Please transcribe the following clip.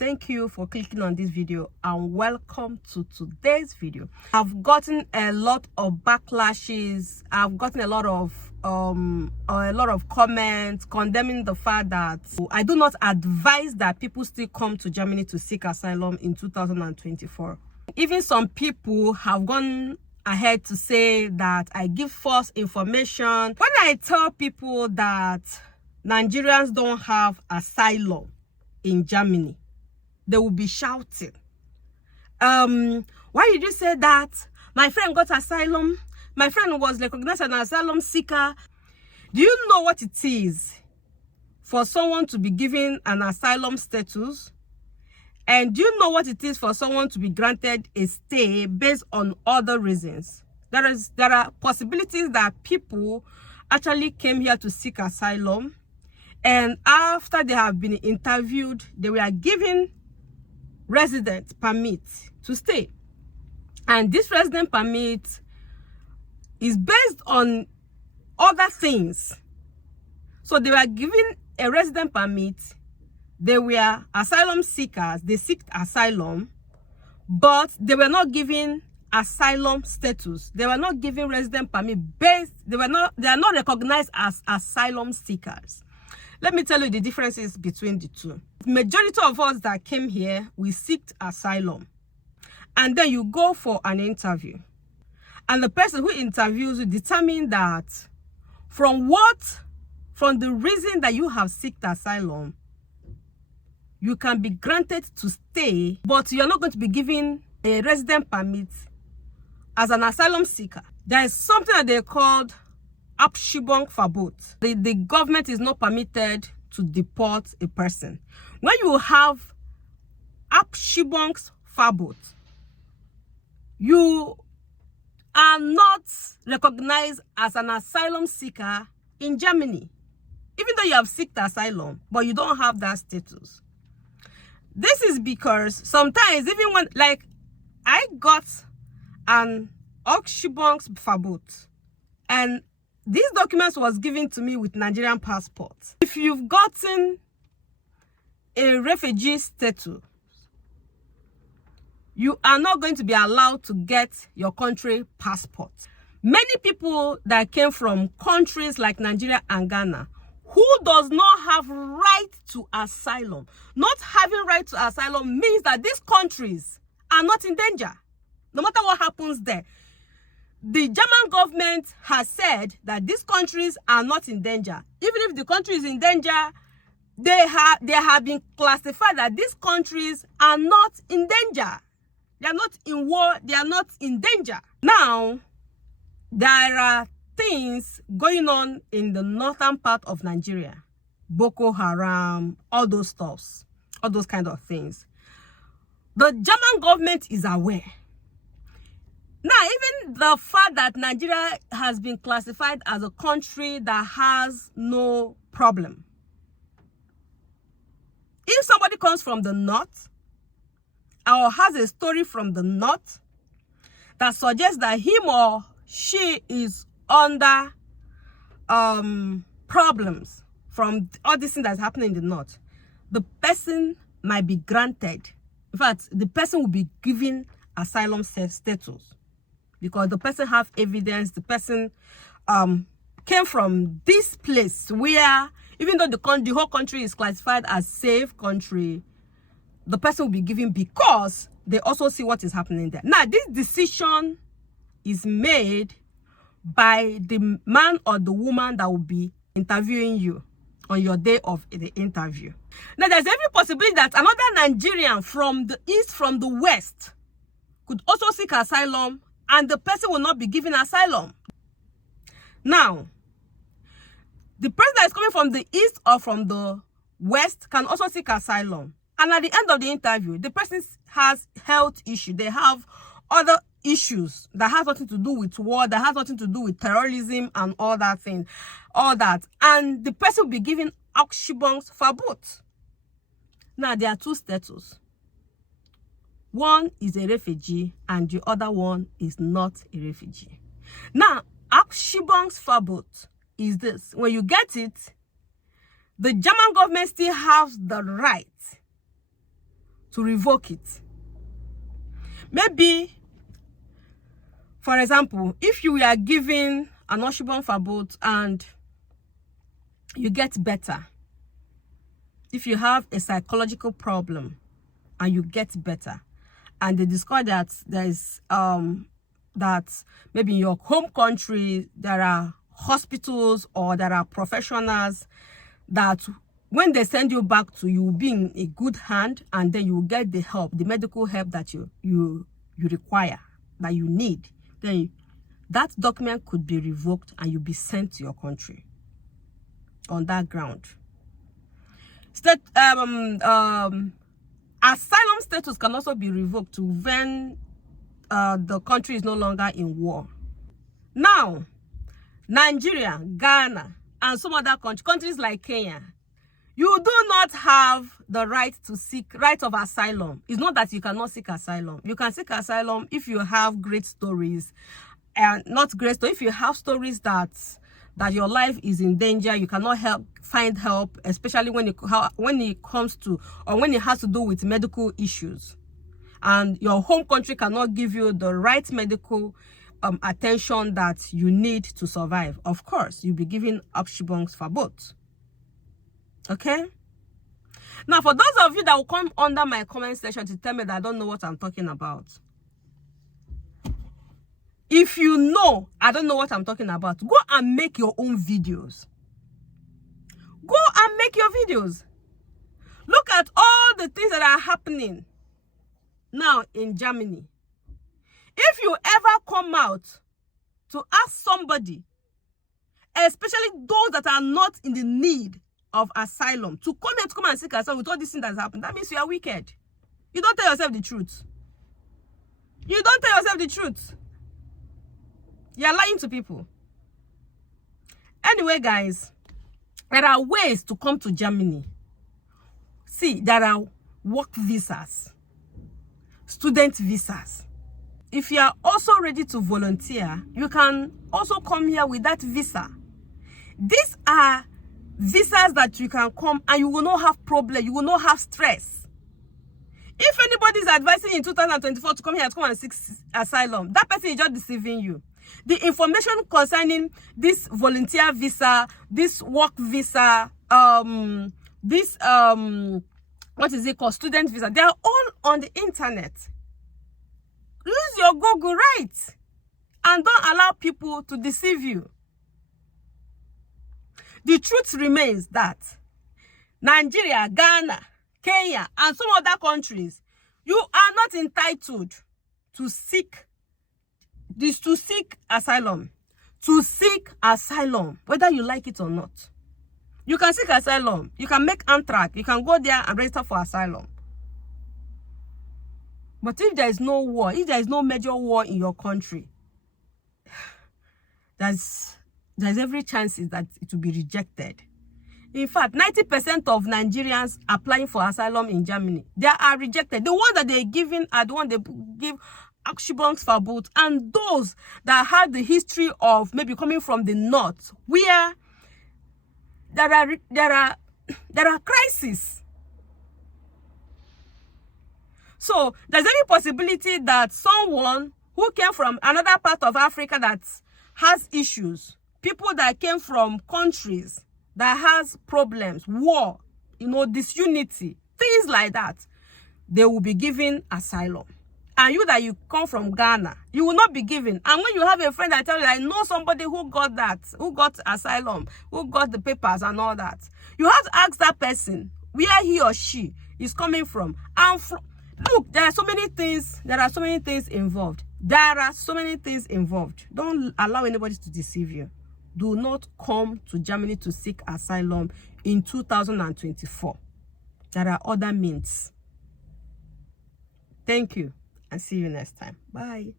Thank you for clicking on this video and welcome to today's video. I've gotten a lot of backlashes. I've gotten a lot of comments condemning the fact that I do not advise that people still come to Germany to seek asylum in 2024. Even some people have gone ahead to say that I give false information. When I tell people that Nigerians don't have asylum in Germany, they will be shouting, why did you say that? My friend got asylum. My friend was recognized as an asylum seeker. Do you know what it is for someone to be given an asylum status? And do you know what it is for someone to be granted a stay based on other reasons? There are possibilities that people actually came here to seek asylum, and after they have been interviewed, they were given resident permit to stay. And this resident permit is based on other things. So they were given a resident permit. They were asylum seekers. They sought asylum, but they were not given asylum status. They were not given resident permit based. They are not recognized as asylum seekers. Let me tell you the differences between the two. The majority of us that came here, we sought asylum. And then you go for an interview. And the person who interviews you determine that from the reason that you have sought asylum, you can be granted to stay, but you are not going to be given a resident permit as an asylum seeker. There is something that they called Abschiebungsverbot. The government is not permitted to deport a person. When you have Abschiebungsverbot, you are not recognized as an asylum seeker in Germany, even though you have sought asylum, but you don't have that status. This is because sometimes, even when, like, I got an Abschiebungsverbot, and these documents was given to me with Nigerian passport. If you've gotten a refugee status, you are not going to be allowed to get your country passport. Many people that came from countries like Nigeria and Ghana, who does not have right to asylum. Not having right to asylum means that these countries are not in danger, no matter what happens there. The German government has said that these countries are not in danger. Even if the country is in danger, they have been classified that these countries are not in danger. They are not in war. They are not in danger. Now, there are things going on in the northern part of Nigeria. Boko Haram, all those stuffs, all those kind of things. The German government is aware. Now, even the fact that Nigeria has been classified as a country that has no problem. If somebody comes from the north or has a story from the north that suggests that him or she is under problems from all this thing that's happening in the north, the person might be granted. In fact, the person will be given asylum status, because the person have evidence. The person came from this place where, even though the whole country is classified as safe country, the person will be given because they also see what is happening there. Now, this decision is made by the man or the woman that will be interviewing you on your day of the interview. Now, there's every possibility that another Nigerian from the east, from the west, could also seek asylum, and the person will not be given asylum. Now, the person that is coming from the east or from the west can also seek asylum. And at the end of the interview, the person has health issues. They have other issues that have nothing to do with war, that have nothing to do with terrorism and all that thing, all that. And the person will be given Abschiebungsverbot. Now, there are two status. One is a refugee and the other one is not a refugee. Now, Abschiebungsverbot is this. When you get it, the German government still has the right to revoke it. Maybe, for example, if you are given an Oshibon Verbot and you get better, if you have a psychological problem and you get better, and they discover that there is that maybe in your home country there are hospitals or there are professionals that when they send you back to, you will be in a good hand, and then you will get the help, the medical help that you require, that you need, then that document could be revoked and you'll be sent to your country on that ground. Asylum status can also be revoked to when the country is no longer in war. Now, Nigeria, Ghana, and some other countries like Kenya, you do not have the right to seek right of asylum. It's not that you cannot seek asylum. You can seek asylum if you have great stories, and not great stories. If you have stories that your life is in danger, you cannot find help, especially when it comes to, or when it has to do with medical issues, and your home country cannot give you the right medical attention that you need to survive. Of course, you'll be given Oshibon Verbot. Okay? Now, for those of you that will come under my comment section to tell me that I don't know what I'm talking about, if you know I don't know what I'm talking about, go and make your own videos. Go and make your videos. Look at all the things that are happening now in Germany. If you ever come out to ask somebody, especially those that are not in the need of asylum, to come and seek asylum with all these things that's happened, that means you are wicked. You don't tell yourself the truth. You don't tell yourself the truth. You're lying to people. Anyway, guys, there are ways to come to Germany. See, there are work visas, student visas. If you are also ready to volunteer, you can also come here with that visa. These are visas that you can come and you will not have problem, you will not have stress. If anybody is advising in 2024 to come here and come and seek asylum, that person is just deceiving you. The information concerning this volunteer visa, this work visa, this what is it called, student visa, they are all on the internet. Use your Google, right? And don't allow people to deceive you. The truth remains that Nigeria, Ghana, Kenya, and some other countries, you are not entitled to seek asylum. To seek asylum, whether you like it or not. You can seek asylum. You can make Amtrak. You can go there and register for asylum. But if there is no war, if there is no major war in your country, there's every chance that it will be rejected. In fact, 90% of Nigerians applying for asylum in Germany, they are rejected. The ones that they're giving are the ones they give Oshibon Verbot, and those that had the history of maybe coming from the north, where there are crises. So there's any possibility that someone who came from another part of Africa that has issues, people that came from countries that has problems, war, disunity, things like that, they will be given asylum. And you that you come from Ghana, you will not be given. And when you have a friend that tells you, I know somebody who got that, who got asylum, who got the papers and all that, you have to ask that person where he or she is coming from. And look, there are so many things. There are so many things involved. There are so many things involved. Don't allow anybody to deceive you. Do not come to Germany to seek asylum in 2024. There are other means. Thank you, and see you next time. Bye.